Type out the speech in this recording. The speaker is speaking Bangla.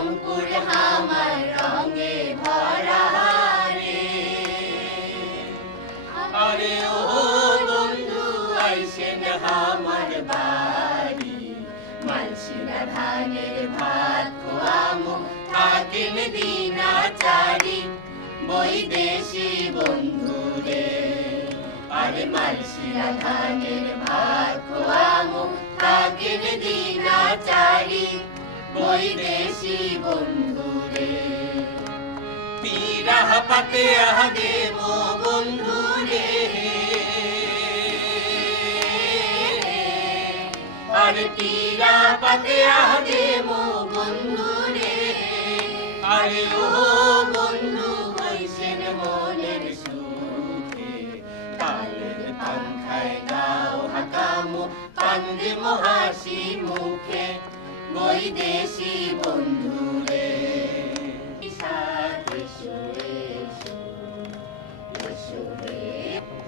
রংপুর আমার রঙে ভরা রে। আরে ও বন্ধু আইসেন আমার বাড়ি, মালসিরা ধানের ভাত খোয়ামু থাকেন দিনাচারি। বৈদেশি বন্ধু রে, আরে মালসিরা ধানের ভাত খোয়ামু থাকেন দিনাচারি। বৈদেশি বন্ধু রে, পীরা পাতে আগে মো বন্ধু রে, আরে পীরা পাতে আগে মো বন্ধু রে। আরে ও বন্ধু হইছেন মনের সুখে, কালের পাংখায় গাও হাকামু কান্দে হাসি মুখে। বৈদেশি বন্ধু